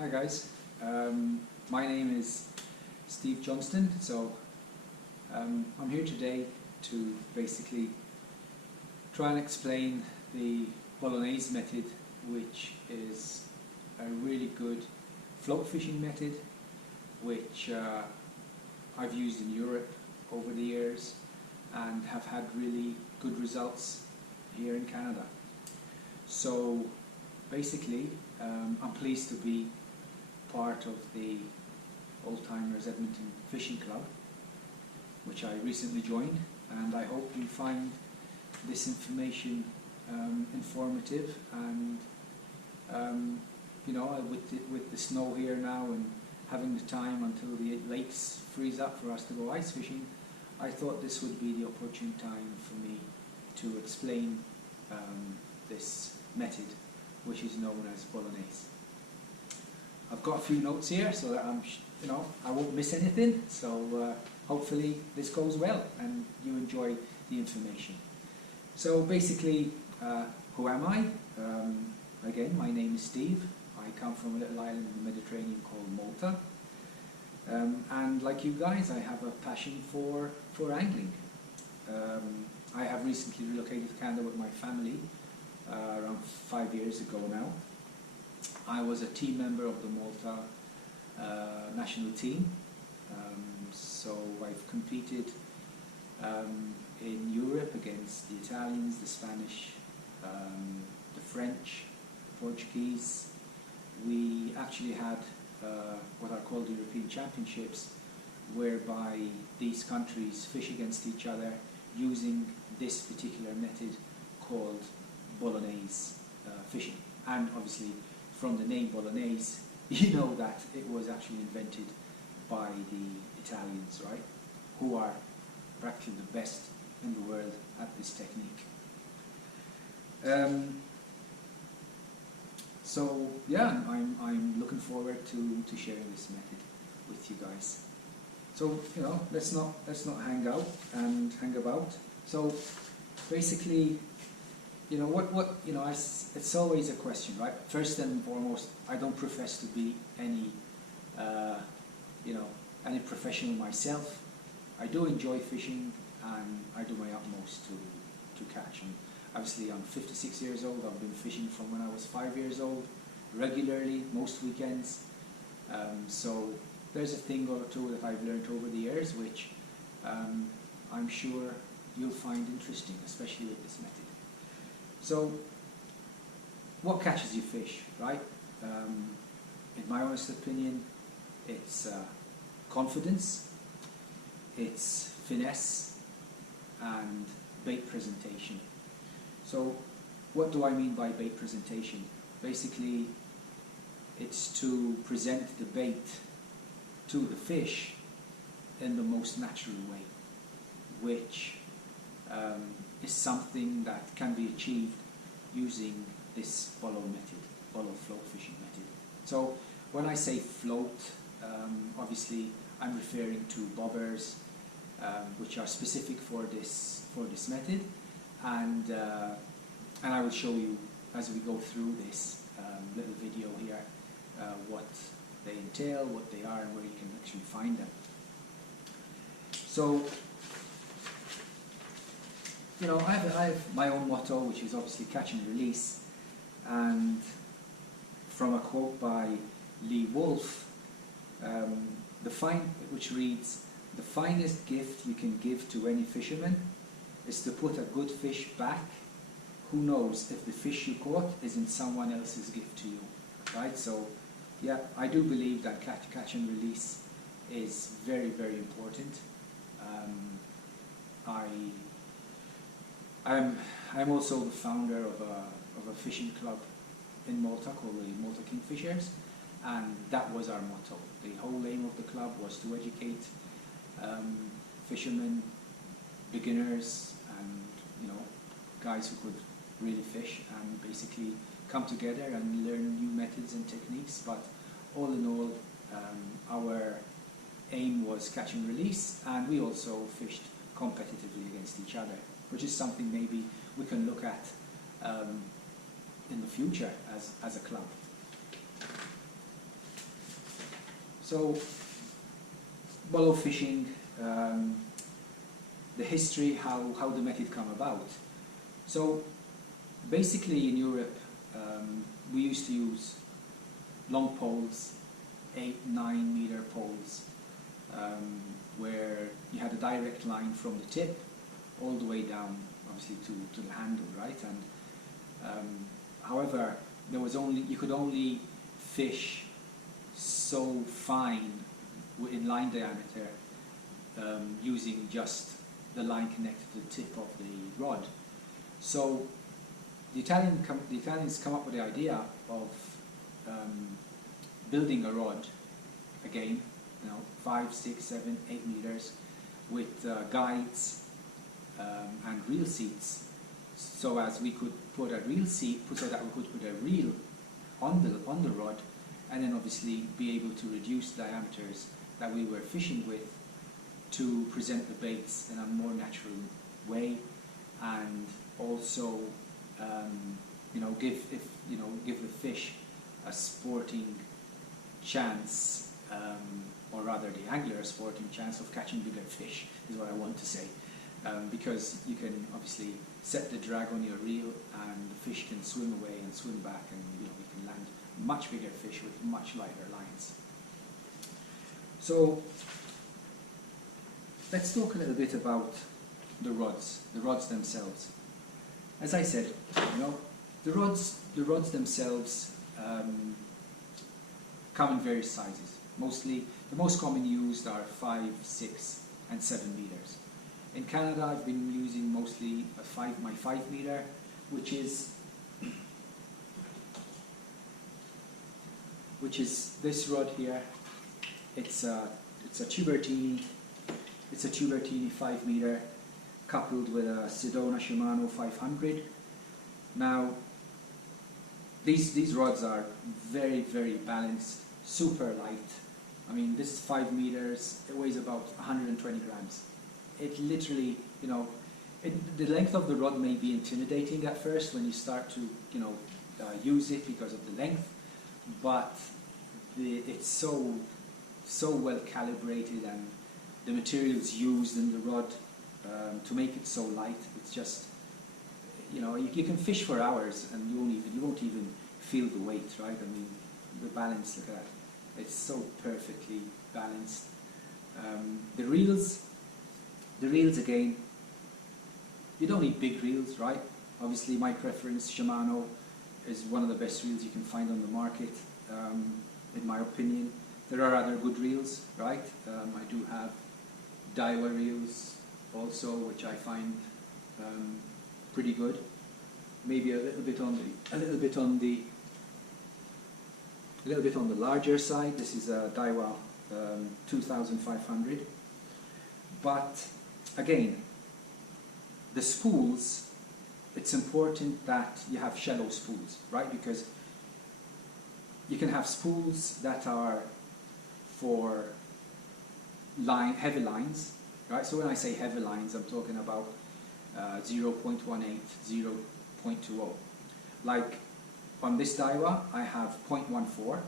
Hi guys, my name is Steve Johnston. I'm here today to basically try and explain the Bolognese method, which is a really good float fishing method which I've used in Europe over the years and have had really good results here in Canada. So basically I'm pleased to be part of the Old Timers Edmonton Fishing Club, which I recently joined, and I hope you find this information informative. And with the snow here now and having the time until the lakes freeze up for us to go ice fishing, I thought this would be the opportune time for me to explain this method, which is known as Bolognese. I've got a few notes here so that I won't miss anything. So hopefully this goes well and you enjoy the information. So basically, who am I? Again, my name is Steve. I come from a little island in the Mediterranean called Malta. And like you guys, I have a passion for angling. I have recently relocated to Canada with my family around 5 years ago now. I was a team member of the Malta national team, so I've competed in Europe against the Italians, the Spanish, the French, the Portuguese. We actually had what are called the European Championships, whereby these countries fish against each other using this particular method called Bolognese fishing. And obviously, from the name Bolognese, you know that it was actually invented by the Italians, right? Who are practically the best in the world at this technique. So yeah, I'm looking forward to sharing this method with you guys. So let's not hang out and hang about. So basically, it's always a question, right? First and foremost, I don't profess to be any professional myself. I do enjoy fishing and I do my utmost to catch. And obviously, I'm 56 years old. I've been fishing from when I was 5 years old, regularly, most weekends. So there's a thing or two that I've learned over the years, which I'm sure you'll find interesting, especially with this method. So, what catches you fish, right? In my honest opinion, it's confidence, it's finesse, and bait presentation. So, what do I mean by bait presentation? Basically, it's to present the bait to the fish in the most natural way, which is something that can be achieved using this Bolo method, Bolo float fishing method. So when I say float, obviously I'm referring to bobbers, which are specific for this method, and I will show you as we go through this little video here what they entail, what they are, and where you can actually find them. So I have my own motto, which is obviously catch and release, and from a quote by Lee Wolf, which reads, "The finest gift you can give to any fisherman is to put a good fish back. Who knows if the fish you caught isn't someone else's gift to you," right? So yeah, I do believe that catch and release is very, very important. I'm also the founder of a fishing club in Malta called the Malta Kingfishers, and that was our motto. The whole aim of the club was to educate fishermen, beginners, and guys who could really fish, and basically come together and learn new methods and techniques. But all in all, our aim was catch and release, and we also fished competitively against each other, which is something maybe we can look at in the future as a club. So, Bolo fishing, the history, how the method come about. So, basically in Europe, we used to use long poles, 8-9 meter poles, where you had a direct line from the tip all the way down, obviously to the handle, right? And however, you could only fish so fine in line diameter using just the line connected to the tip of the rod. So the Italians come up with the idea of building a rod, again, 5, 6, 7, 8 meters, with guides and reel seats, so as we could put a reel seat, so that we could put a reel on the rod, and then obviously be able to reduce diameters that we were fishing with to present the baits in a more natural way, and also give the fish a sporting chance, or rather the angler a sporting chance of catching bigger fish, is what I want to say. Because you can obviously set the drag on your reel and the fish can swim away and swim back, and you can land much bigger fish with much lighter lines. So let's talk a little bit about the rods themselves. As I said, the rods themselves come in various sizes. Mostly, the most common used are 5, 6, and 7 meters. In Canada, I've been using mostly my 5 meter, which is this rod here. It's a Tubertini. It's a Tubertini 5 meter, coupled with a Sedona Shimano 500. Now, these rods are very, very balanced, super light. I mean, this is 5 meters. It weighs about 120 grams. It literally, the length of the rod may be intimidating at first when you start to, use it because of the length, but it's so well calibrated, and the materials used in the rod to make it so light. It's just, you can fish for hours and you won't even feel the weight, right? I mean, the balance, look at that. It's so perfectly balanced. The reels again, you don't need big reels, right? Obviously my preference, Shimano, is one of the best reels you can find on the market, in my opinion. There are other good reels, right? I do have Daiwa reels also, which I find pretty good. Maybe a little bit on the larger side. This is a Daiwa 2500. But again, the spools, it's important that you have shallow spools, right? Because you can have spools that are for heavy lines, right? So when I say heavy lines, I'm talking about 0.18, 0.20. Like on this Daiwa, I have 0.14,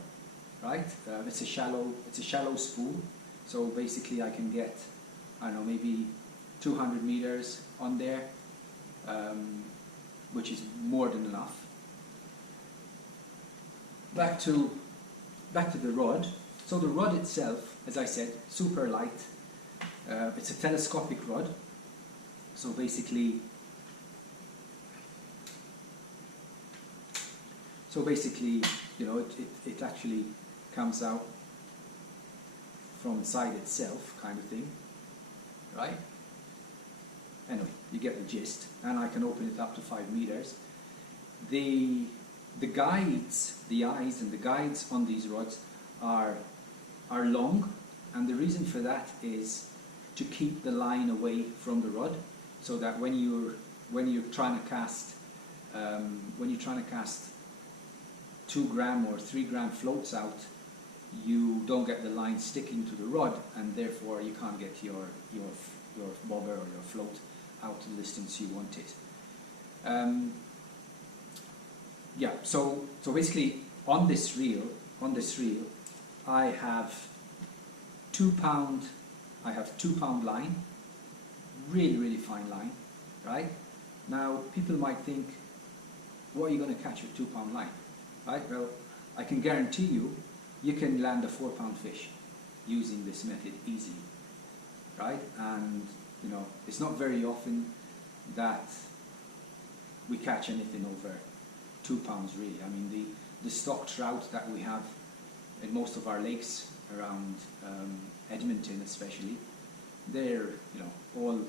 right? It's a shallow spool, so basically I can get, I don't know, maybe 200 meters on there, which is more than enough. Back to the rod. So the rod itself, as I said, super light. It's a telescopic rod. So basically, it actually comes out from the side itself, kind of thing, right? Anyway, you get the gist, and I can open it up to 5 meters. The guides, the eyes and the guides on these rods are long, and the reason for that is to keep the line away from the rod, so that when you're trying to cast 2 gram or 3 gram floats out, you don't get the line sticking to the rod, and therefore you can't get your bobber or your float out to the distance you want it. So basically on this reel I have £2, I have £2 line, really, really fine line, right? Now, people might think, what are you going to catch with £2 line, right? Well, I can guarantee you, you can land a £4 fish using this method easily, right? And, you know, it's not very often that we catch anything over £2 really. I mean, the stock trout that we have in most of our lakes around Edmonton especially, they're, you know, all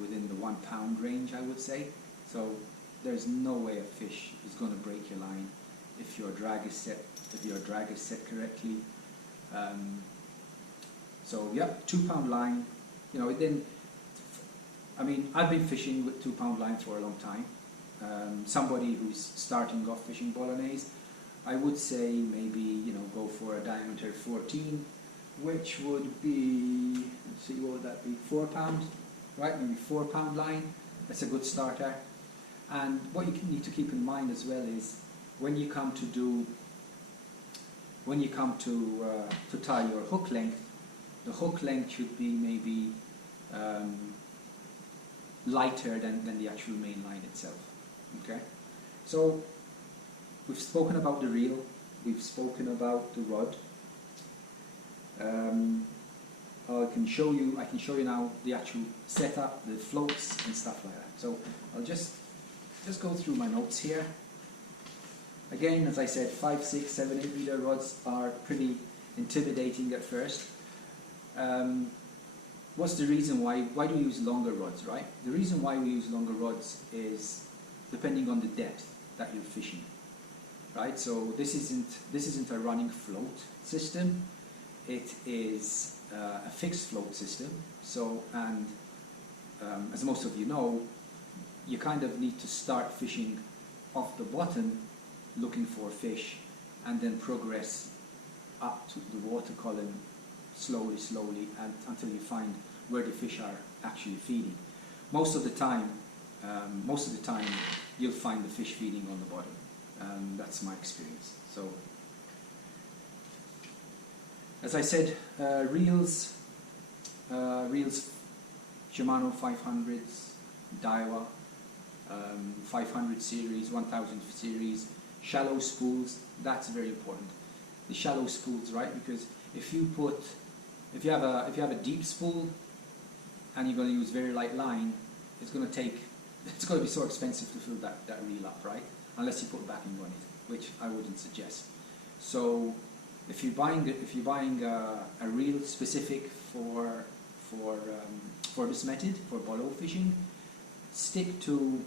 within the £1 range, I would say. So there's no way a fish is going to break your line if your drag is set correctly. So yeah, £2 line. You know, then, I mean, I've been fishing with £2 line for a long time. Somebody who's starting off fishing bolognese, I would say maybe, you know, go for a diameter 14, which would be, let's see, what would that be, £4, right? Maybe £4 line. That's a good starter. And what you need to keep in mind as well is when you come to tie your hook length, the hook length should be maybe lighter than the actual main line itself. Okay, so we've spoken about the reel, we've spoken about the rod. I can show you now the actual setup, the floats and stuff like that. So I'll just go through my notes here. Again, as I said, 5, 6, 7, 8 meter rods are pretty intimidating at first. What's the reason why do we use longer rods, right? The reason why we use longer rods is depending on the depth that you're fishing, right? So this isn't a running float system. It is a fixed float system. So, and as most of you know, you kind of need to start fishing off the bottom, looking for fish, and then progress up to the water column slowly, and until you find where the fish are actually feeding. Most of the time, you'll find the fish feeding on the bottom. That's my experience. So, as I said, reels, Shimano 500s, Daiwa, 500 series, 1000 series, shallow spools. That's very important. The shallow spools, right? Because if you have a deep spool and you're going to use very light line, it's going to be so expensive to fill that reel up, right? Unless you put backing on it, which I wouldn't suggest. So if you're buying a reel specific for this method, for bolo fishing, stick to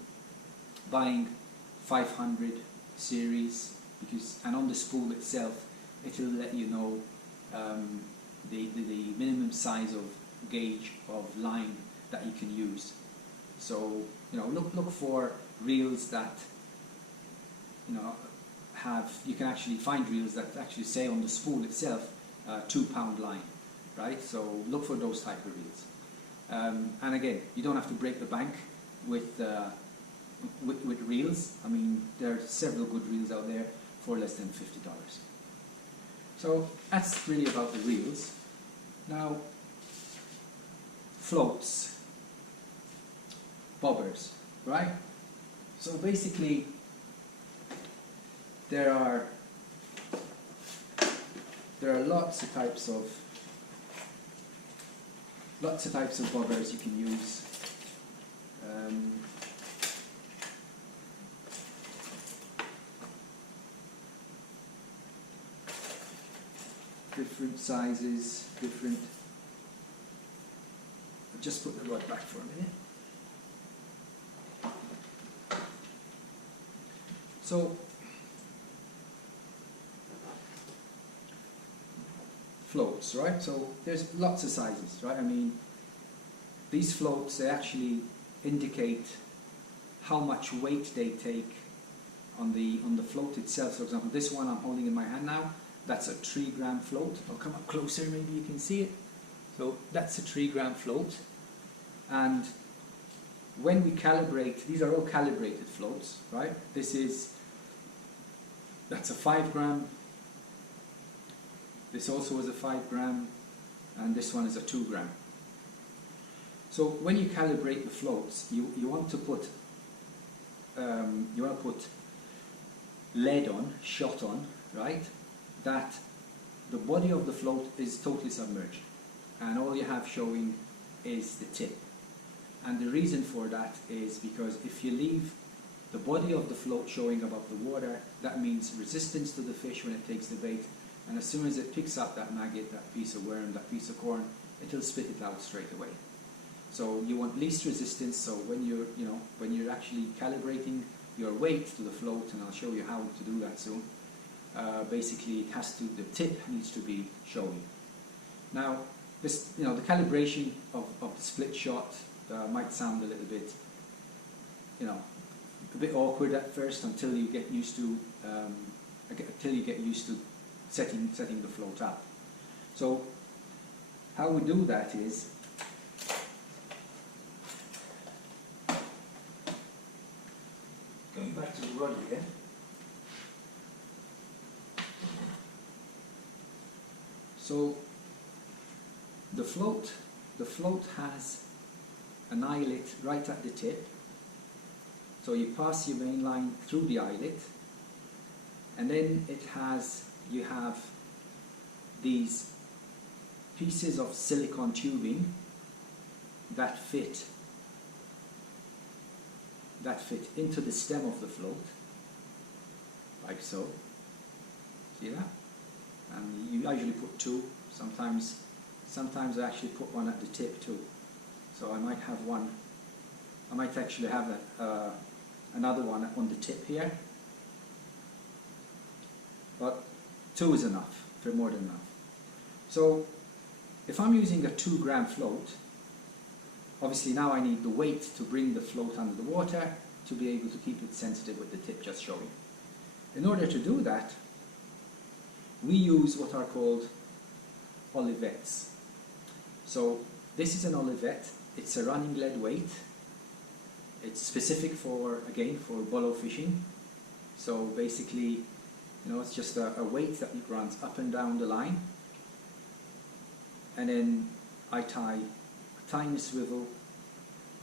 buying 500 series, and on the spool itself it will let you know the minimum size of gauge of line that you can use. So, you know, look for reels that, you know, you can actually find reels that actually say on the spool itself £2 line, right? So look for those type of reels. And again, you don't have to break the bank with reels. I mean, there are several good reels out there for less than $50. So that's really about the reels. Now, floats, bobbers, right? So basically, there are lots of types of bobbers you can use. Different sizes, different. I'll just put the rod back for a minute. So, floats, right? So there's lots of sizes, right? I mean, these floats, they actually indicate how much weight they take on the float itself. For example, this one I'm holding in my hand now, that's a 3-gram float. I'll come up closer, maybe you can see it. So that's a 3-gram float. And when we calibrate, these are all calibrated floats, right? That's a 5-gram. This also is a 5-gram. and this one is a 2 gram. So when you calibrate the floats, you want to put lead on, shot on, right? That the body of the float is totally submerged, and all you have showing is the tip. And the reason for that is because if you leave the body of the float showing above the water, that means resistance to the fish when it takes the bait, and as soon as it picks up that maggot, that piece of worm, that piece of corn, it'll spit it out straight away. So you want least resistance, so when you're actually calibrating your weight to the float, and I'll show you how to do that soon, basically the tip needs to be showing. Now, this, the calibration of the split shot might sound a little bit, a bit awkward at first until you get used to setting the float up. So how we do that is going back to the rod again. So the float has an eyelet right at the tip. So you pass your main line through the eyelet, and then you have these pieces of silicone tubing that fit into the stem of the float, like so. See that? And you usually put 2. Sometimes I actually put one at the tip too. So I might have one. I might actually have another one on the tip here. But 2 is enough, for more than enough. So if I'm using a 2 gram float, obviously now I need the weight to bring the float under the water to be able to keep it sensitive with the tip just showing. In order to do that, we use what are called olivettes. So this is an olivette. It's a running lead weight. It's specific for Bolo fishing. So basically, it's just a weight that runs up and down the line. And then I tie a tiny swivel